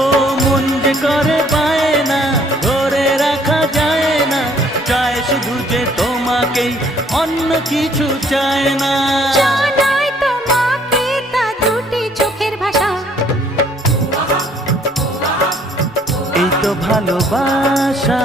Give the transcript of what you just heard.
ও মন যে করে পায় না, ধরে রাখা যায় না, চায় শুধু যে তোমাকেই, অন্য কিছু চায় না। জানাই তোমাকে তা দুটি চোখের ভাষা, এই তো ভালোবাসা।